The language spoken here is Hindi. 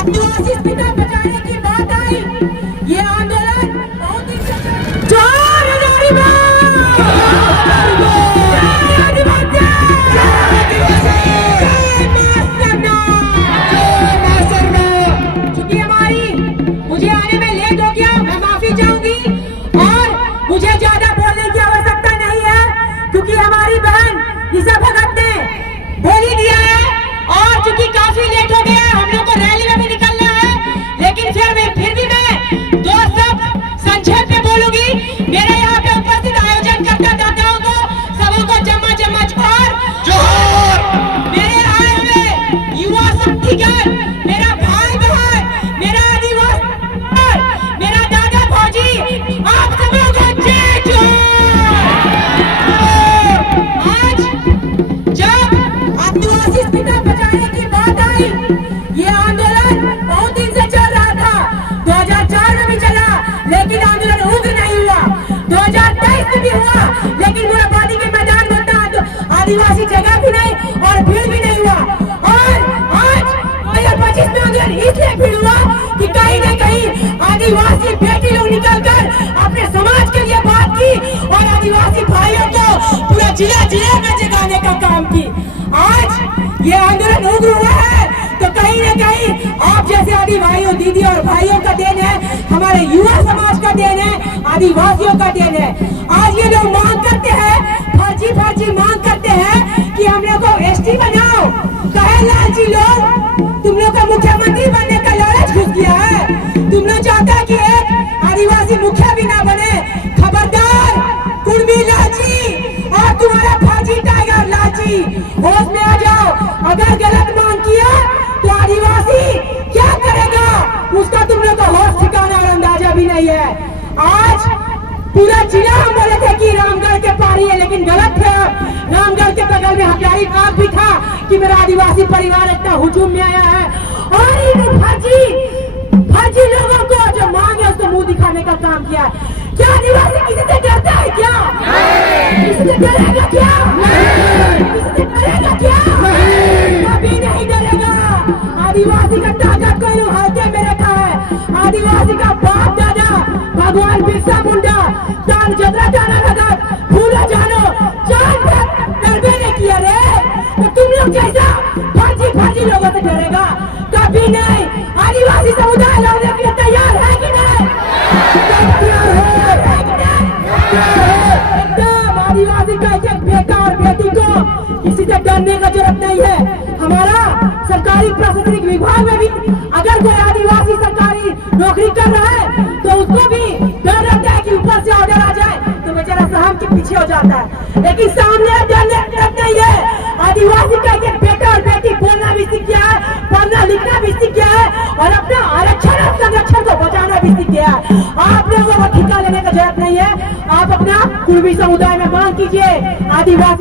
आदिवासी अस्मिता बचाने की बात आई, ये आंदोलन बहुत दिन से जोर हजारी चूंकि मुझे आने में लेट हो गया, मैं माफी चाहूंगी और मुझे ज्यादा बोलने की आवश्यकता नहीं है, क्योंकि हमारी बहन निशा भगत ने बोल ही दिया है। और चूंकि काफी लेट हो गया, हम लोग को रैली में भी निकलना है, लेकिन फिर भी मैं दो सब संक्षेप में बोलूंगी। मेरे यहाँ पे उपस्थित आयोजन करता दाताओं को सबको जमा जमाच और जोर, मेरे आए हुए युवा शक्तिगण, मेरा भाई बहन, मेरा आदिवासी, मेरा दादा फौजी, आप सबको जय जोर। आज जब आदिवासी अस्मिता बचाने की बात आई, ये आंदोलन बहुत दिन से चल रहा था, 2004 में भी चला, लेकिन आंदोलन उग्र नहीं हुआ। 2023 में भी हुआ, लेकिन गोराबादी के मैदान में आदिवासी जगह भी नहीं और भीड़ भी नहीं हुआ। और आज 2025 में आंदोलन इसलिए भीड़ हुआ कि कहीं न कहीं आदिवासी बेटी लोग निकलकर अपने समाज के लिए बात की और आदिवासी भाइयों को पूरा जिला जिला में जगाने का काम की। आज ये आंदोलन उग्र हुआ है तो कहीं न कहीं आप जैसे आदि भाइयों, दीदी और भाइयों का देन है, हमारे युवा समाज का देन है, आदिवासियों का देन है। आज ये लोग मांग करते हैं, फर्जी मांग करते हैं कि हम लोग को एसटी बनाओ। कहे लालची लोग, तुम लोग का मुख्यमंत्री बनने का लालच घुस गया है, तुम लोग चाहते हैं कि एक आदिवासी मुखिया भी ना बने। खबरदार कुर्मी लालची और तुम्हारा फर्जी टाइगर लालची, होश में आ जाओ। अगर गलत मांग किया तो आदिवासी क्या करेगा, उसका तुम लोग का होश ठिकाना और अंदाजा भी नहीं है। आज पूरा जिला हम बोले थे कि रामगढ़ के पारी है, लेकिन गलत थे। रामगढ़ के बगल में हजारी बाग भी था कि मेरा आदिवासी परिवार इतना हुजूम में आया है। और इन फर्जी लोगों को जो मांगे उसको मुंह दिखाने का काम किया है। क्या आदिवासी किसी से डरता है क्या? किसी से डरेगा क्या? किसी से डरेगा क्या? कभी नहीं डरेगा। आदिवासी का ताकत कोई हल्के में रखा है। आदिवासी का बाप दादा भगवान बिरसा मुंडा दान जदरा दाना लगा भूलो जानो जान डरबे ने किया रे, तो तुम लोग जैसा फर्जी लोगों से डरेगा कभी नहीं। आदिवासी समुदाय लड़ने के लिए तैयार है कि नहीं? एकदम आदिवासी का एक बेटा और बेटी को किसी से डरने का जरूरत नहीं है। हमारा सरकारी प्रशासनिक विभाग में भी अगर कोई आदिवासी सरकारी नौकरी कर रहा है तो उसको भी डर रहता है कि ऊपर से ऑर्डर आ जाए तो बेचारा सहम के पीछे हो जाता है, लेकिन सामने डरने नहीं है। आदिवासी का एक बेटा और बेटी बोलना भी सीख गया है, पढ़ना लिखना भी सीख गया है और अपना आरक्षण और संरक्षण को बचाना भी सीख गया है। आप लोगों को ठिका लेने का जरूरत नहीं है। आप अपना कुर्मी समुदाय में मांग कीजिए। आदिवासी